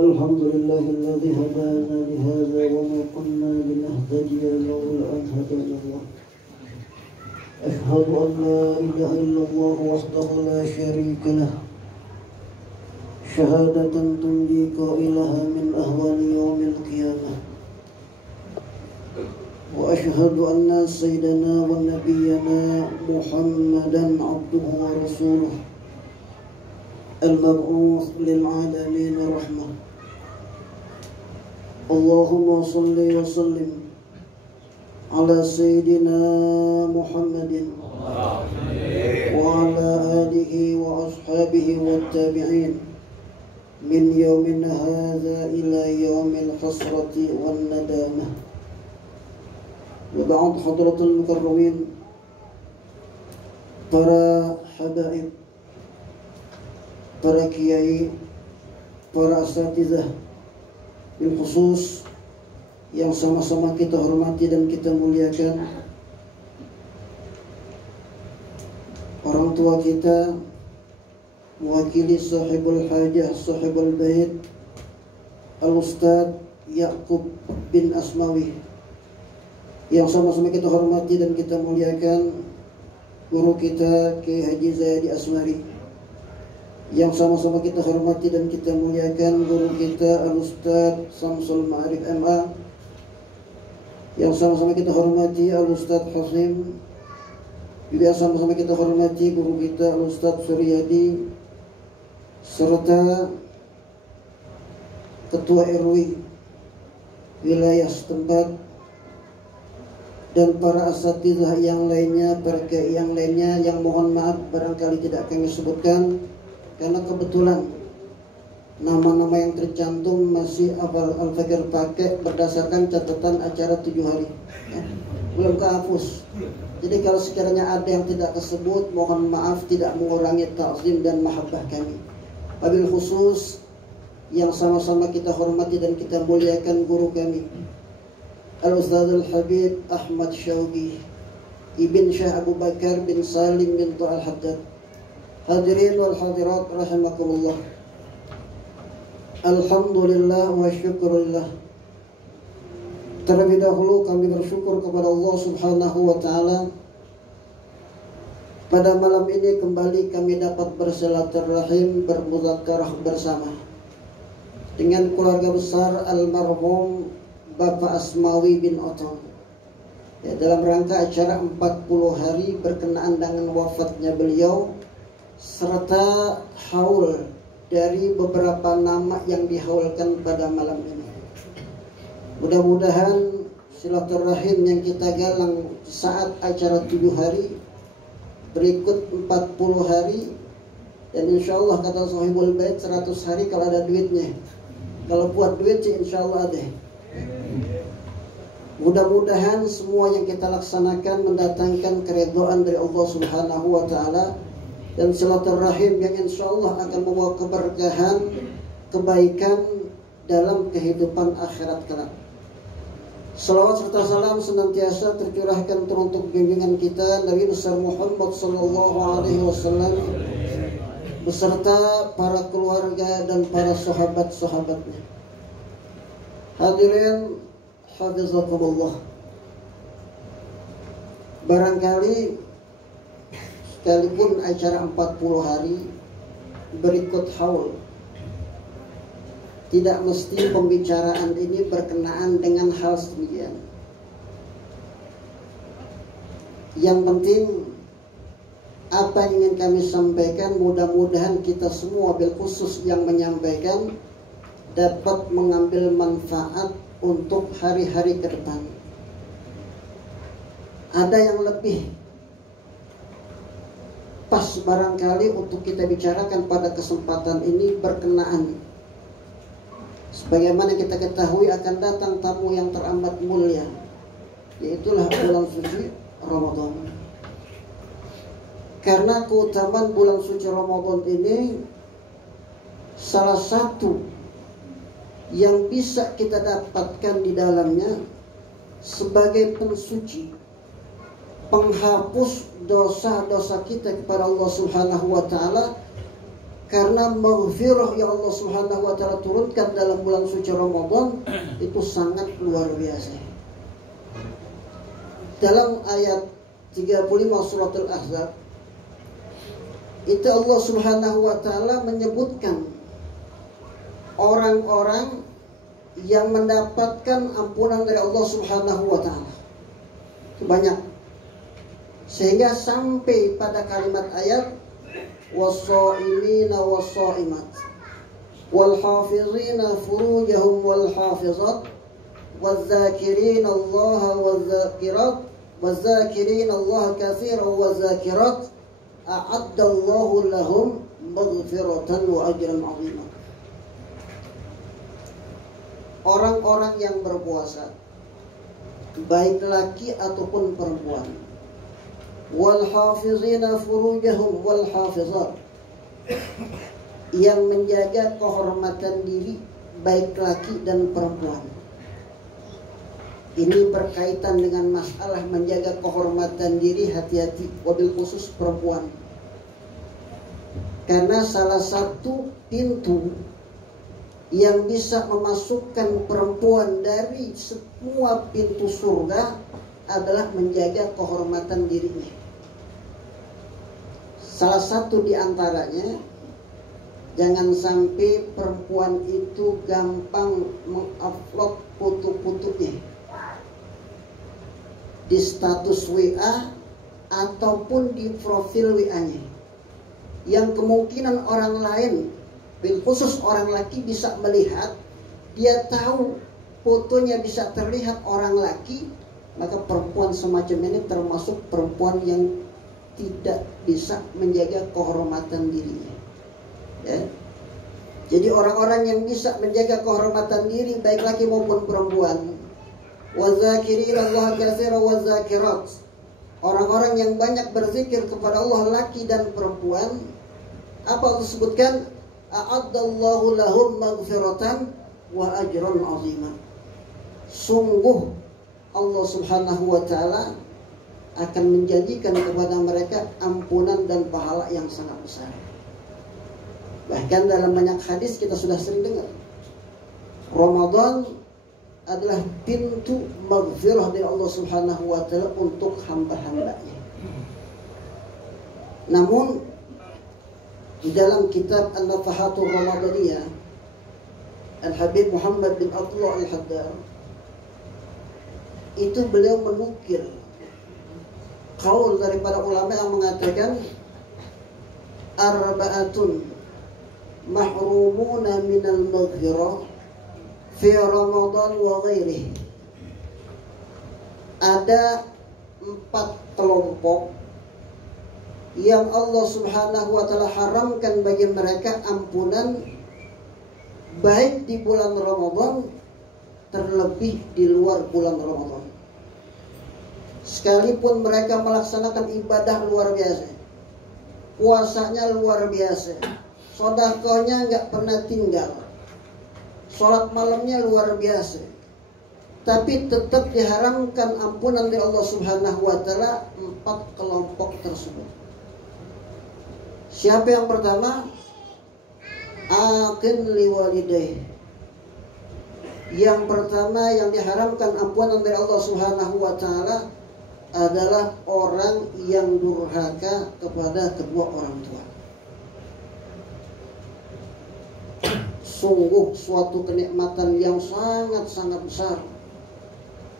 الحمد لله الذي هدانا لهذا وما كنا لنهتدي لولا أن هدانا الله. أشهد أن لا إله إلا الله وحده لا شريك له شهادة تنجي قائلها من أهوال يوم القيامة. وأشهد أن سيدنا ونبينا محمدا عبده ورسوله المبعوث للعالمين رحمة. اللهم صل وسلم على سيدنا محمد وعلى آله وأصحابه والتابعين من يومنا هذا إلى يوم الحسرة والندامة. وبعد حضرة المكرمين para habaib, para kiai, para asatizah, bil khusus yang sama-sama kita hormati dan kita muliakan, orang tua kita, mewakili sahibul hajah, sahibul bait, Al-Ustadz Ya'qub bin Asmawi, yang sama-sama kita hormati dan kita muliakan, guru kita Kiai Haji Zayadi Asmari, yang sama-sama kita hormati dan kita muliakan, guru kita Al-Ustadz Samsul Ma'arif MA, yang sama-sama kita hormati Al-Ustadz Hasim, juga sama-sama kita hormati guru kita Al-Ustadz Suryadi, serta Ketua RW wilayah setempat, dan para asatizah yang lainnya, para kiai yang lainnya, yang mohon maaf barangkali tidak kami sebutkan karena kebetulan nama-nama yang tercantum masih Al-Fakir pakai berdasarkan catatan acara 7 hari ya. Belum kehapus. Jadi kalau sekiranya ada yang tidak tersebut, mohon maaf, tidak mengurangi ta'zim dan mahabbah kami. Wabil khusus yang sama-sama kita hormati dan kita muliakan guru kami Al-Ustadz Al-Habib Ahmad Syauqi Ibn Syekh Abu Bakar bin Salim bin Al-Haddad. Hadirin wal hadirat rahimakumullah. Alhamdulillah wa syukurillah. Terlebih dahulu kami bersyukur kepada Allah Subhanahu wa ta'ala. Pada malam ini kembali kami dapat bersilaturahim, bermuzakarah bersama dengan keluarga besar almarhum Bapak Asmawi bin Oton ya, dalam rangka acara 40 hari berkenaan dengan wafatnya beliau serta haul dari beberapa nama yang dihaulkan pada malam ini. Mudah-mudahan silaturahim yang kita galang saat acara 7 hari berikut 40 hari, dan insya Allah kata sahibul bait 100 hari kalau ada duitnya. Kalau buat duit sih insya Allah ada. Mudah-mudahan semua yang kita laksanakan mendatangkan keridhaan dari Allah Subhanahu wa ta'ala, dan silaturahim yang insya Allah akan membawa keberkahan, kebaikan dalam kehidupan akhirat kelak. Salawat serta salam senantiasa tercurahkan teruntuk bimbingan kita Nabi besar Muhammad sallallahu alaihi wasallam beserta para keluarga dan para sahabat-sahabatnya. Hadirin hafizakumullah. Barangkali sekalipun acara 40 hari berikut haul, tidak mesti pembicaraan ini berkenaan dengan hal sedemikian. Yang penting apa yang ingin kami sampaikan, mudah-mudahan kita semua bil khusus yang menyampaikan dapat mengambil manfaat untuk hari-hari ke depan. Ada yang lebih pas barangkali untuk kita bicarakan pada kesempatan ini berkenaan, sebagaimana kita ketahui akan datang tamu yang teramat mulia, yaitulah bulan suci Ramadan. Karena keutamaan bulan suci Ramadan ini, salah satu yang bisa kita dapatkan di dalamnya sebagai pensuci, penghapus dosa-dosa kita kepada Allah Subhanahu wa ta'ala, Karena maghfirah yang Allah Subhanahu wa taala turunkan dalam bulan suci Ramadan itu sangat luar biasa. Dalam ayat 35 surat Al-Ahzab itu Allah Subhanahu wa taala menyebutkan orang-orang yang mendapatkan ampunan dari Allah Subhanahu wa taala. Itu banyak. Sehingga sampai pada kalimat ayat was-shaimina was-shaimat wal-hafizina furujahum wal-hafizat waz-zakirina Allah waz-zakirat waz-zakirina Allah katsiran waz-zakirat a'addallahu lahum maghfiratan wa ajran 'azima. Orang-orang yang berpuasa, baik laki ataupun perempuan, wal hafizina furujahum wal hafizat, yang menjaga kehormatan diri baik laki dan perempuan. Ini berkaitan dengan masalah menjaga kehormatan diri, hati-hati, wabil khusus perempuan. Karena salah satu pintu yang bisa memasukkan perempuan dari semua pintu surga adalah menjaga kehormatan dirinya. Salah satu di antaranya, jangan sampai perempuan itu gampang mengupload foto-fotonya di status WA ataupun di profil WA-nya, yang kemungkinan orang lain, khusus orang laki, bisa melihat. Dia tahu fotonya bisa terlihat orang laki, maka perempuan semacam ini termasuk perempuan yang tidak bisa menjaga kehormatan dirinya, ya. Jadi orang-orang yang bisa menjaga kehormatan diri baik laki maupun perempuan, wazakirina Allah katsiran wazakirat, orang-orang yang banyak berzikir kepada Allah laki dan perempuan. Apa Allah sebutkan? A'addallahu lahum maghfiratan wa ajran 'azima. Sungguh Allah Subhanahu wa taala akan menjanjikan kepada mereka ampunan dan pahala yang sangat besar. Bahkan dalam banyak hadis kita sudah sering dengar, Ramadan adalah pintu maghfirah dari Allah Subhanahu wa taala untuk hamba-hambanya. Namun di dalam kitab An-Nafahatul Ramadaniyah, Al-Habib Muhammad bin Abdullah Al-Haddad itu beliau menukil qaul dari para ulama yang mengatakan arba'atun mahrumuna minal maghfirah fi Ramadan wa ghairihi. Ada 4 kelompok yang Allah Subhanahu wa taala haramkan bagi mereka ampunan baik di bulan Ramadan terlebih di luar bulan Ramadan. Sekalipun mereka melaksanakan ibadah luar biasa, puasanya luar biasa, sedekahnya nggak pernah tinggal, sholat malamnya luar biasa, tapi tetap diharamkan ampunan dari Allah Subhanahu wa taala 4 kelompok tersebut. Siapa yang pertama? Aqin liwalidayh. Yang pertama yang diharamkan ampunan dari Allah Subhanahu wa taala adalah orang yang durhaka kepada kedua orang tua. Sungguh suatu kenikmatan yang sangat-sangat besar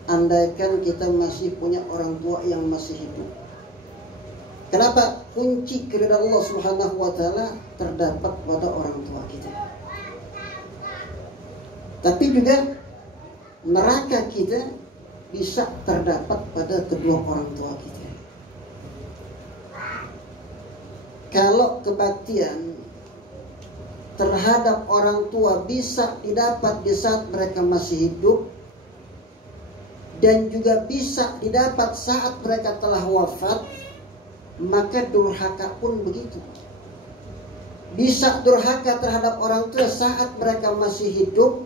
andaikan kita masih punya orang tua yang masih hidup. Kenapa? Kunci keridhaan Allah Subhanahu wa taala terdapat pada orang tua kita. Tapi juga neraka kita bisa terdapat pada kedua orang tua kita. Kalau kebaktian terhadap orang tua bisa didapat di saat mereka masih hidup, dan juga bisa didapat saat mereka telah wafat, maka durhaka pun begitu. Bisa durhaka terhadap orang tua saat mereka masih hidup,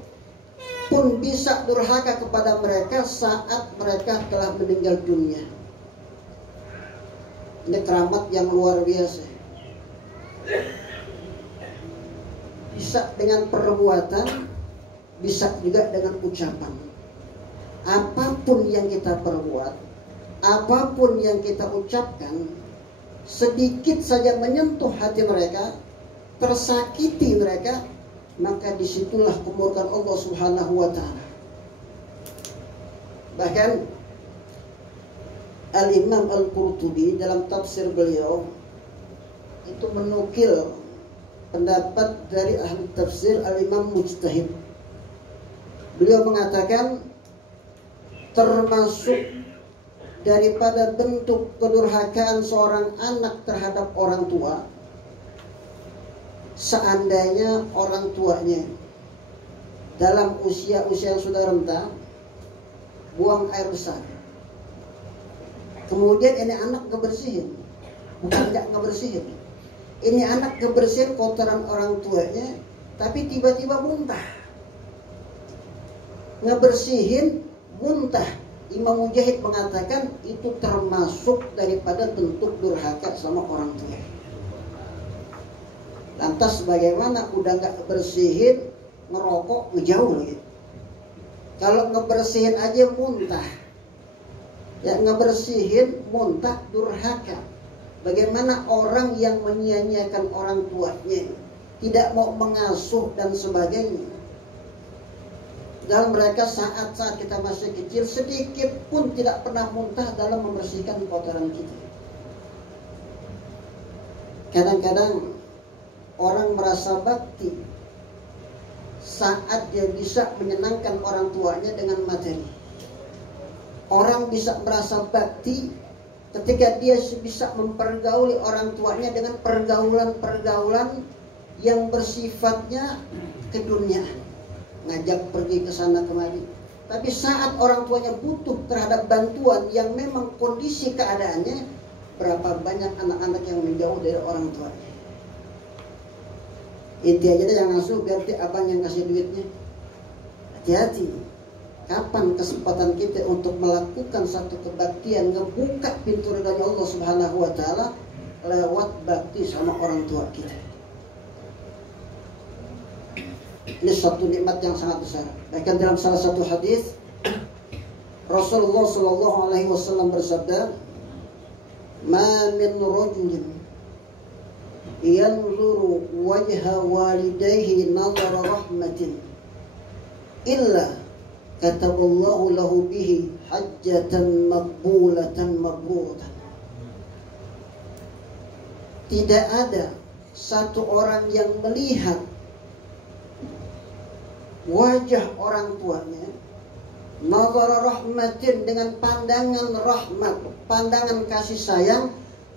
pun bisa durhaka kepada mereka saat mereka telah meninggal dunia. Ini keramat yang luar biasa. bisa dengan perbuatan, bisa juga dengan ucapan. Apapun yang kita perbuat, apapun yang kita ucapkan, sedikit saja menyentuh hati mereka, tersakiti mereka, maka disitulah kemurkaan Allah Subhanahu wa Ta'ala. Bahkan Al-Imam Al-Qurtubi dalam tafsir beliau itu menukil pendapat dari ahli tafsir Al-Imam Mujtahid. Beliau mengatakan termasuk daripada bentuk kedurhakaan seorang anak terhadap orang tua, seandainya orang tuanya dalam usia-usia yang sudah renta buang air besar, kemudian ini anak ngebersihin, bukan nggak ngebersihin, ini anak ngebersihin kotoran orang tuanya, tapi tiba-tiba muntah, ngebersihin muntah. Imam Mujahid mengatakan itu termasuk daripada bentuk durhaka sama orang tua. Lantas bagaimana udah nggak bersihin, ngerokok, ngejauh lagi. Kalau ngebersihin aja muntah, ya ngebersihin muntah durhaka. Bagaimana orang yang menyia-nyiakan orang tuanya, tidak mau mengasuh dan sebagainya. Dalam mereka saat-saat kita masih kecil, sedikit pun tidak pernah muntah dalam membersihkan kotoran kita. Kadang-kadang orang merasa bakti saat dia bisa menyenangkan orang tuanya dengan materi. Orang bisa merasa bakti ketika dia bisa mempergauli orang tuanya dengan pergaulan-pergaulan yang bersifatnya keduniaan, ngajak pergi ke sana kemari. Tapi saat orang tuanya butuh terhadap bantuan yang memang kondisi keadaannya, berapa banyak anak-anak yang menjauh dari orang tuanya. Inti aja deh yang ngasuh, biar abang yang kasih duitnya. Hati-hati. Kapan kesempatan kita untuk melakukan satu kebaktian, ngebuka pintu ridhanya Allah Subhanahu wa Ta'ala lewat bakti sama orang tua kita. Ini satu nikmat yang sangat besar. Bahkan dalam salah satu hadis Rasulullah Shallallahu Alaihi Wasallam bersabda, "Ma min rajulin yanzuru wajha walidayhi nazara rahmatin illa kataballahu lahu bihi hajjatan maqbulatan mabruratan." Tidak ada satu orang yang melihat wajah orang tuanya nazara rahmatin, dengan pandangan rahmat, pandangan kasih sayang,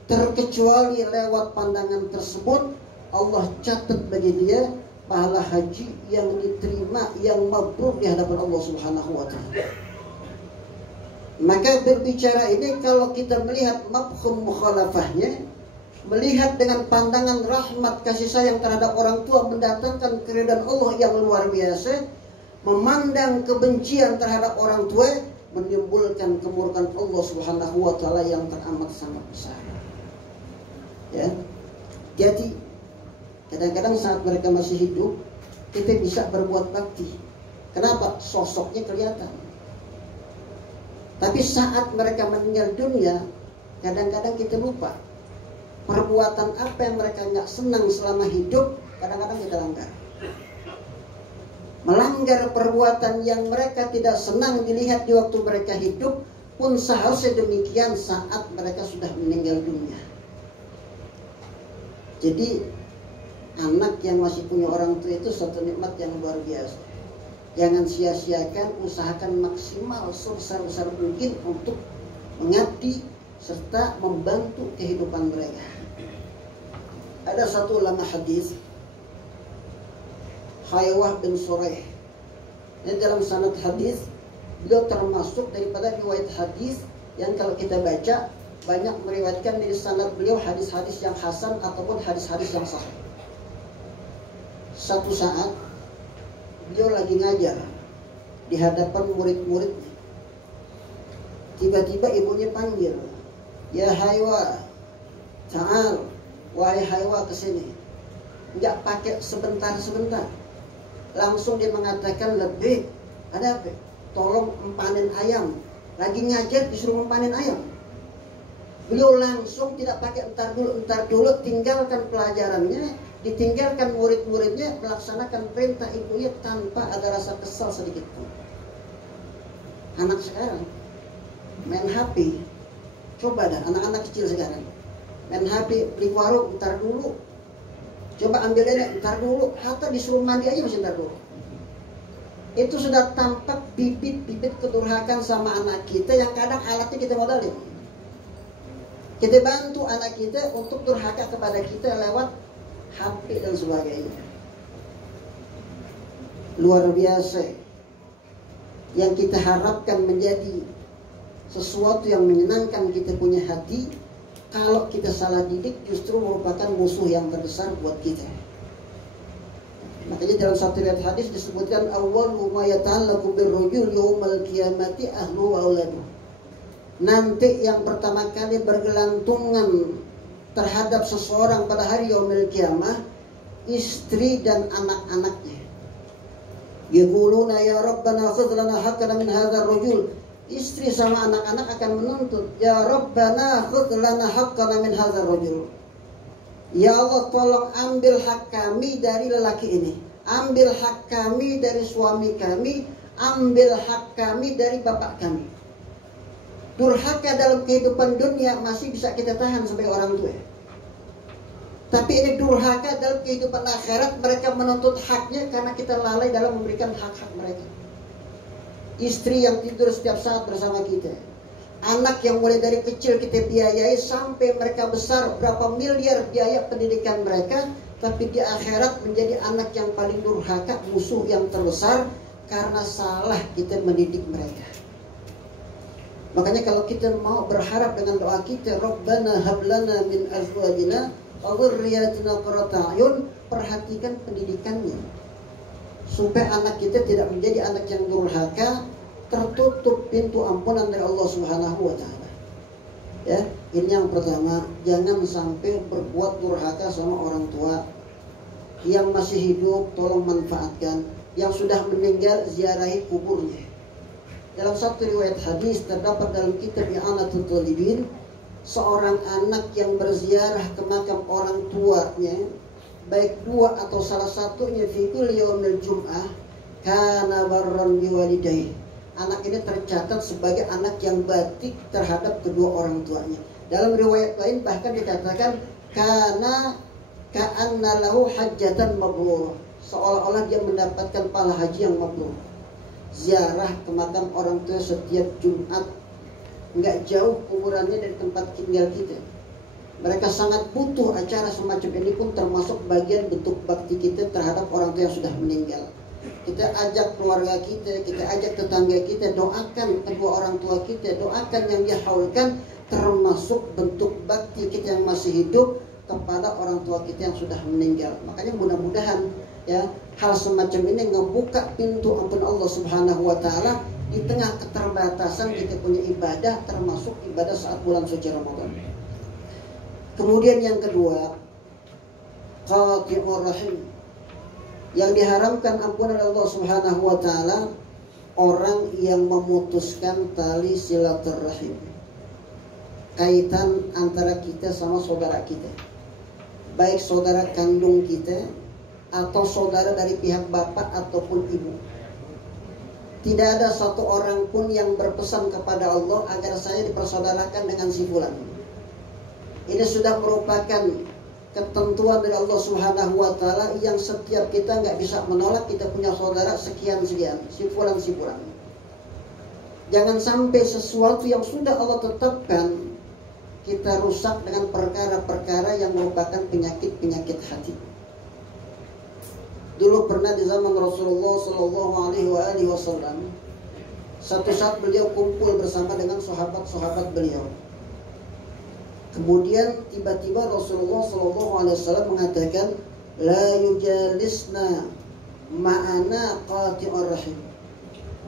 terkecuali lewat pandangan tersebut Allah catat bagi dia pahala haji yang diterima, yang mabrur di hadapan Allah Subhanahu wa Ta'ala. Maka berbicara ini, kalau kita melihat mafhum mukhalafahnya, melihat dengan pandangan rahmat kasih sayang terhadap orang tua, mendatangkan keridhaan Allah yang luar biasa. Memandang kebencian terhadap orang tua menimbulkan kemurkaan Allah Subhanahu wa Ta'ala yang teramat sangat besar. Ya. Jadi kadang-kadang saat mereka masih hidup, kita bisa berbuat bakti. Kenapa? Sosoknya kelihatan. Tapi saat mereka meninggal dunia, kadang-kadang kita lupa perbuatan apa yang mereka nggak senang selama hidup, kadang-kadang kita langgar. Melanggar perbuatan yang mereka tidak senang dilihat di waktu mereka hidup pun seharusnya demikian saat mereka sudah meninggal dunia. Jadi anak yang masih punya orang tua itu suatu nikmat yang luar biasa. Jangan sia-siakan, usahakan maksimal sebesar mungkin untuk mengabdi serta membantu kehidupan mereka. Ada satu ulama hadis, Haywah bin Suraih. Ini dalam sanad hadis, beliau termasuk daripada riwayat hadis yang kalau kita baca banyak meriwayatkan dari sanad beliau hadis-hadis yang hasan ataupun hadis-hadis yang sahih. Satu saat beliau lagi ngajar di hadapan murid-muridnya. Tiba-tiba ibunya panggil, "Ya Haywah, ta'al, wahai Haywah kesini." nggak pakai sebentar-sebentar. Langsung dia mengatakan lebih, ada apa? Tolong empanin ayam. Lagi ngajar disuruh empanin ayam. Beliau langsung tidak pakai entar dulu, tinggalkan pelajarannya, ditinggalkan murid-muridnya, melaksanakan perintah ibunya tanpa ada rasa kesal sedikit pun. Anak sekarang main HP, coba dah anak-anak kecil sekarang main HP, beli warung entar dulu, coba ambil ini entar dulu, hatta disuruh mandi aja masih entar dulu. Itu sudah tampak bibit-bibit kedurhakan sama anak kita yang kadang alatnya kita modalin. Kita bantu anak kita untuk durhaka kepada kita lewat HP dan sebagainya. Luar biasa. Yang kita harapkan menjadi sesuatu yang menyenangkan kita punya hati, kalau kita salah didik justru merupakan musuh yang terbesar buat kita. Makanya dalam satu riwayat hadis disebutkan awwalu ma yata'allaqu birrajul yaumal qiyamati ahlu wa auladuh. Nanti yang pertama kali bergelantungan terhadap seseorang pada hari yaumil qiyamah, istri dan anak-anaknya. Yaquluna ya Rabbana khudh lana haqqana min hadzal rajul. Istri sama anak-anak akan menuntut, ya Rabbana khudh lana haqqana min hadzal rajul. Ya Allah, tolong ambil hak kami dari lelaki ini, ambil hak kami dari suami kami, ambil hak kami dari bapak kami. Durhaka dalam kehidupan dunia masih bisa kita tahan sebagai orang tua. Tapi ini durhaka dalam kehidupan akhirat, mereka menuntut haknya karena kita lalai dalam memberikan hak-hak mereka. Istri yang tidur setiap saat bersama kita, anak yang mulai dari kecil kita biayai sampai mereka besar, berapa miliar biaya pendidikan mereka, tapi di akhirat menjadi anak yang paling durhaka, musuh yang terbesar karena salah kita mendidik mereka. Makanya kalau kita mau berharap dengan doa kita, Rabbana hablana min azwajina wa dzurriyyatina qurrata a'yun, perhatikan pendidikannya supaya anak kita tidak menjadi anak yang durhaka, tertutup pintu ampunan dari Allah Subhanahu wa taala. Ya, ini yang pertama, jangan sampai berbuat durhaka sama orang tua. Yang masih hidup tolong manfaatkan, yang sudah meninggal ziarahi kuburnya. Dalam satu riwayat hadis terdapat dalam kitab I'anatul Talibin, seorang anak yang berziarah ke makam orang tuanya, baik dua atau salah satunya fi kulli yaumil jum'ah, kana barran biwalidayhi. Anak ini tercatat sebagai anak yang baik terhadap kedua orang tuanya. Dalam riwayat lain bahkan dikatakan kana ka'anna lahu hajjatan mabrurah, seolah-olah dia mendapatkan pahala haji yang mabrur. Ziarah ke makam orang tua setiap Jumat, nggak jauh kuburannya dari tempat tinggal kita. Mereka sangat butuh acara semacam ini pun termasuk bagian bentuk bakti kita terhadap orang tua yang sudah meninggal. Kita ajak keluarga kita ajak tetangga kita, doakan kedua orang tua kita, doakan yang dihaulkan, termasuk bentuk bakti kita yang masih hidup kepada orang tua kita yang sudah meninggal. Makanya mudah-mudahan ya hal semacam ini ngebuka pintu ampun Allah Subhanahu wa taala di tengah keterbatasan kita punya ibadah, termasuk ibadah saat bulan suci Ramadan. Kemudian yang kedua, qati'ur rahim. Yang diharamkan ampunan Allah Subhanahu wa taala, orang yang memutuskan tali silaturahim. Kaitan antara kita sama saudara kita. Baik saudara kandung kita atau saudara dari pihak bapak ataupun ibu. Tidak ada satu orang pun yang berpesan kepada Allah agar saya dipersaudarakan dengan si fulan. Ini sudah merupakan ketentuan dari Allah Subhanahu wa taala yang setiap kita nggak bisa menolak. Kita punya saudara sekian-sekian, si fulan. Jangan sampai sesuatu yang sudah Allah tetapkan kita rusak dengan perkara-perkara yang merupakan penyakit-penyakit hati. Dulu pernah di zaman Rasulullah Shallallahu Alaihi Wasallam, satu saat beliau kumpul bersama dengan sahabat-sahabat beliau. Kemudian tiba-tiba Rasulullah Shallallahu Alaihi Wasallam mengatakan, la yujalisna ma'ana qati'ur rahim.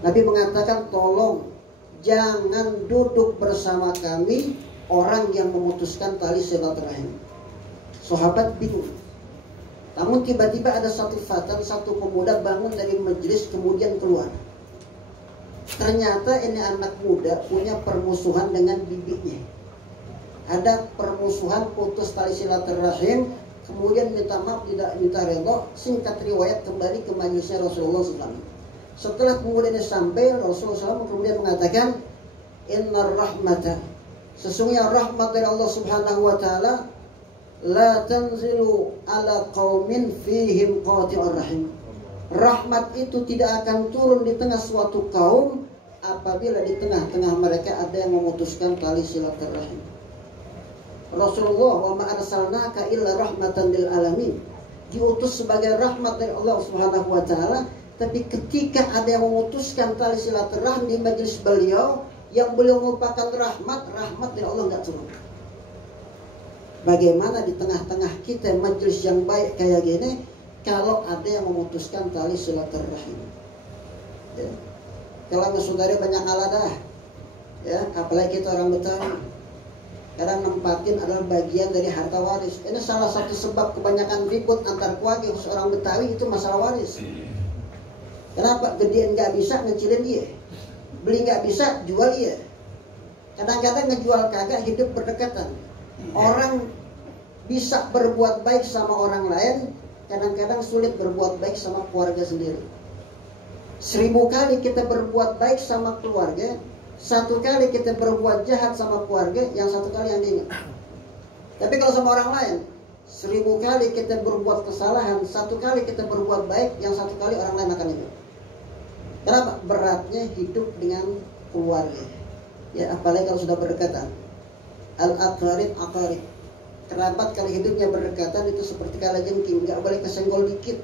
Nabi mengatakan, tolong jangan duduk bersama kami orang yang memutuskan tali silaturahim. Sahabat bingung. Namun tiba-tiba ada satu fatan, satu pemuda bangun dari majelis kemudian keluar. Ternyata ini anak muda punya permusuhan dengan bibinya. Ada permusuhan, putus tali silaturahim, kemudian minta maaf, tidak minta redha. Singkat riwayat kembali ke majelisnya Rasulullah SAW. Setelah kemudian sampai, Rasulullah SAW kemudian mengatakan, Innar rahmata, sesungguhnya rahmat dari Allah Subhanahu wa Ta'ala, la tanzilu ala qaumin fihim qati'ur rahim. Rahmat itu tidak akan turun di tengah suatu kaum apabila di tengah-tengah mereka ada yang memutuskan tali silaturahim. Rasulullah wa ma arsalnaka illa rahmatan lil alamin, diutus sebagai rahmat dari Allah Subhanahu wa Ta'ala, tapi ketika ada yang memutuskan tali silaturahim di majelis beliau yang beliau merupakan rahmat dari Allah nggak turun. Bagaimana di tengah-tengah kita majelis yang baik kayak gini kalau ada yang memutuskan tali silaturahim? Ya. Kalau saudara banyak ngalah dah, ya, apalagi kita orang Betawi, kadang nempatin adalah bagian dari harta waris. Ini salah satu sebab kebanyakan ribut antar keluarga seorang Betawi itu masalah waris. Kenapa? Gedein nggak bisa, ngecilin dia. Beli nggak bisa, jual dia. Kadang-kadang ngejual kagak, hidup berdekatan. Orang bisa berbuat baik sama orang lain, kadang-kadang sulit berbuat baik sama keluarga sendiri. 1000 kali kita berbuat baik sama keluarga, 1 kali kita berbuat jahat sama keluarga, yang 1 kali yang diingat. Tapi kalau sama orang lain, 1000 kali kita berbuat kesalahan, 1 kali kita berbuat baik, yang 1 kali orang lain akan ingat. Kenapa? Beratnya hidup dengan keluarga. Ya, apalagi kalau sudah berdekatan. Al-aqarib aqarib. Kerabat kalau hidupnya berdekatan itu seperti kalajengking, nggak boleh kesenggol dikit,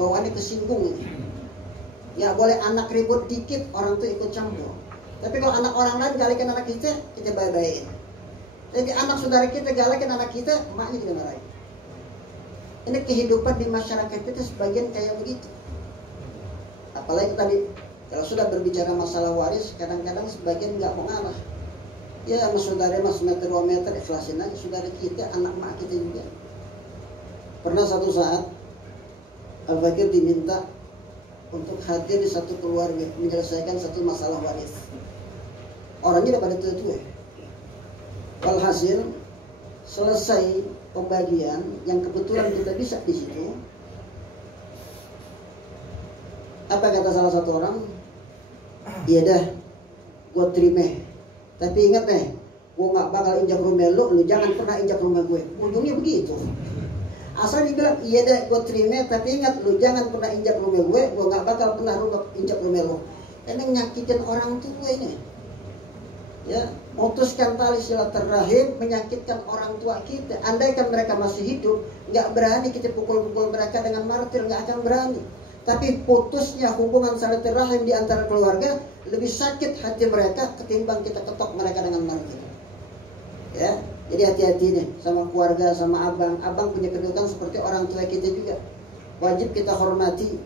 bawaannya kesinggung ini. Nggak boleh anak ribut dikit, orang tuh ikut campur. Tapi kalau anak orang lain galakin anak kita baik-baikin. Jadi anak saudara kita galakin anak kita, emaknya kita marahin. Ini kehidupan di masyarakat kita sebagian kayak begitu. Apalagi tadi kalau sudah berbicara masalah waris, kadang-kadang sebagian nggak mau ngalah. Ya sama saudara mas meter 2 meter ikhlasin aja, saudara kita, anak mak kita juga. Pernah satu saat Al-Fakir diminta untuk hadir di satu keluarga menyelesaikan satu masalah waris. Orangnya udah pada tua-tua. Walhasil selesai pembagian yang kebetulan kita bisa di situ. Apa kata salah satu orang? Iya dah, gue terima. Tapi ingat nih, gue gak bakal injak rumah lu jangan pernah injak rumah gue. Ujungnya begitu. Asal dibilang, iya deh gue terima, tapi ingat lu jangan pernah injak rumah gue gak bakal pernah injak rumah lu. Ini nyakitin orang tua ini. Ya, memutuskan tali silaturahim, menyakitkan orang tua kita. Andaikan mereka masih hidup, gak berani kita pukul-pukul mereka dengan martir, gak akan berani. Tapi putusnya hubungan silaturahim di antara keluarga lebih sakit hati mereka ketimbang kita ketok mereka dengan martir. Ya, jadi hati-hati nih sama keluarga, sama abang. Abang punya kedudukan seperti orang tua kita juga. Wajib kita hormati.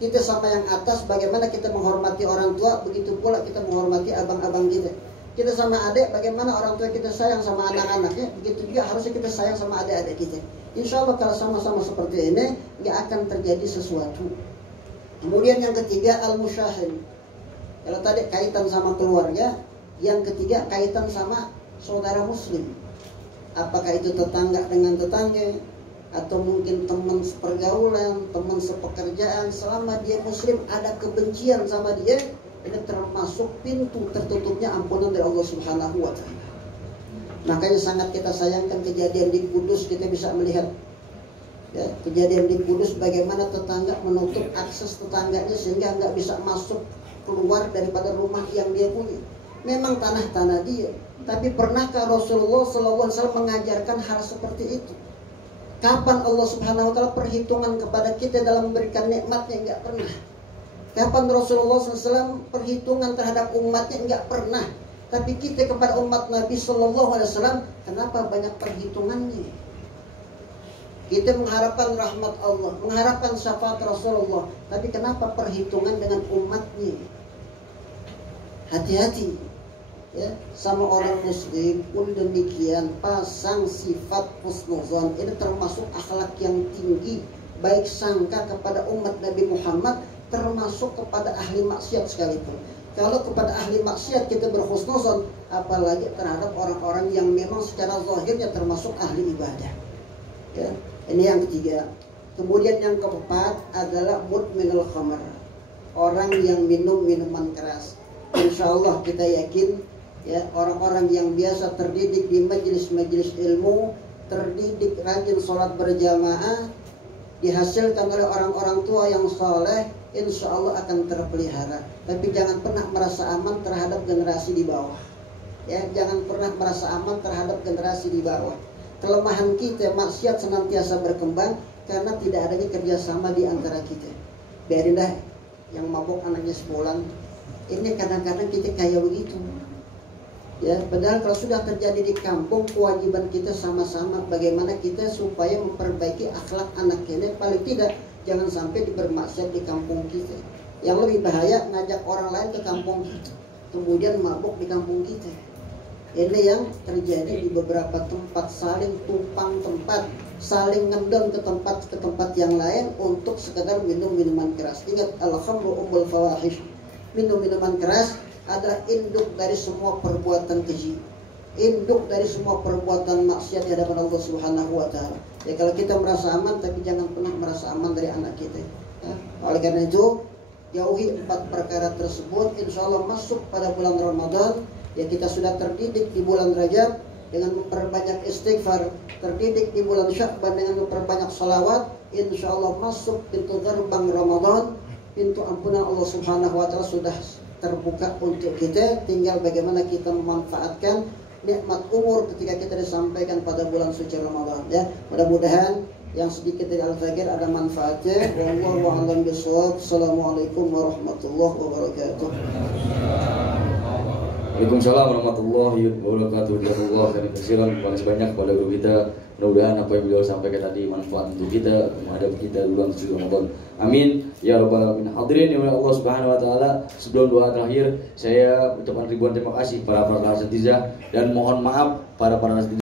Kita sama yang atas, bagaimana kita menghormati orang tua, begitu pula kita menghormati abang-abang kita. Kita sama adik, bagaimana orang tua kita sayang sama anak-anaknya, begitu juga harusnya kita sayang sama adik-adik kita. Insya Allah kalau sama-sama seperti ini, nggak akan terjadi sesuatu. Kemudian yang ketiga, al-musyahid. Kalau tadi kaitan sama keluarga, yang ketiga kaitan sama saudara muslim. Apakah itu tetangga dengan tetangga, atau mungkin teman sepergaulan, teman sepekerjaan, selama dia muslim ada kebencian sama dia, ini termasuk pintu tertutupnya ampunan dari Allah Subhanahu wa Ta'ala. Makanya sangat kita sayangkan kejadian di Kudus, kita bisa melihat ya, kejadian di Kudus bagaimana tetangga menutup akses tetangganya sehingga nggak bisa masuk keluar daripada rumah yang dia punya. Memang tanah dia, tapi pernahkah Rasulullah SAW mengajarkan hal seperti itu? Kapan Allah Subhanahu wa Ta'ala perhitungan kepada kita dalam memberikan nikmatnya? Nggak pernah. Kapan Rasulullah SAW perhitungan terhadap umatnya? Nggak pernah. Tapi kita kepada umat Nabi SAW, kenapa banyak perhitungannya? Kita mengharapkan rahmat Allah, mengharapkan syafaat Rasulullah, tapi kenapa perhitungan dengan umatnya? Hati-hati ya, sama orang muslim pun demikian. Pasang sifat husnuzon, ini termasuk akhlak yang tinggi baik sangka kepada umat Nabi Muhammad, termasuk kepada ahli maksiat sekalipun. Kalau kepada ahli maksiat kita berhusnuzon, apalagi terhadap orang-orang yang memang secara zahirnya termasuk ahli ibadah. Ya, ini yang ketiga. Kemudian yang keempat adalah mudminul khamr, orang yang minum minuman keras. Insya Allah kita yakin, ya, orang-orang yang biasa terdidik di majelis-majelis ilmu, terdidik rajin sholat berjamaah, dihasilkan oleh orang-orang tua yang soleh, insya Allah akan terpelihara. Tapi jangan pernah merasa aman terhadap generasi di bawah. Ya, jangan pernah merasa aman terhadap generasi di bawah. Kelemahan kita, maksiat senantiasa berkembang karena tidak adanya kerjasama di antara kita. Biarin dah yang mabuk anaknya sebulan. Ini kadang-kadang kita kayak begitu. Ya, padahal kalau sudah terjadi di kampung, kewajiban kita sama-sama bagaimana kita supaya memperbaiki akhlak anak kita. Paling tidak jangan sampai bermaksiat di kampung kita. Yang lebih bahaya ngajak orang lain ke kampung kita, kemudian mabuk di kampung kita. Ini yang terjadi di beberapa tempat, saling tumpang tempat, saling ngendon ke tempat yang lain untuk sekedar minum minuman keras. Ingat, al-khamru ummul fawahish. Minum minuman keras adalah induk dari semua perbuatan keji, induk dari semua perbuatan maksiat di hadapan Allah Subhanahu wa taala. Ya, kalau kita merasa aman, tapi jangan pernah merasa aman dari anak kita. Ya. Oleh karena itu, jauhi 4 perkara tersebut. Insya Allah masuk pada bulan Ramadan, ya kita sudah terdidik di bulan Rajab dengan memperbanyak istighfar, terdidik di bulan Sya'ban dengan memperbanyak salawat. Insya Allah masuk pintu gerbang Ramadan, pintu ampunan Allah Subhanahu wa taala sudah terbuka untuk kita. Tinggal bagaimana kita memanfaatkan nikmat umur ketika kita disampaikan pada bulan suci Ramadan. Ya, mudah-mudahan yang sedikit dari Al-Fakir ada manfaatnya. Wallahu a'lam bishawab. Assalamualaikum warahmatullahi wabarakatuh. Waalaikumsalam warahmatullahi wabarakatuh. Jazakallahu khairan katsiran. Terima kasih banyak kepada guru kita. Mudah-mudahan apa yang beliau sampaikan tadi manfaat untuk kita, menghadapi kita di bulan suci Ramadan. Amin ya rabbal alamin. Hadirin yang Allah Subhanahu wa taala, sebelum doa terakhir saya ucapkan ribuan terima kasih para netizen dan mohon maaf para netizen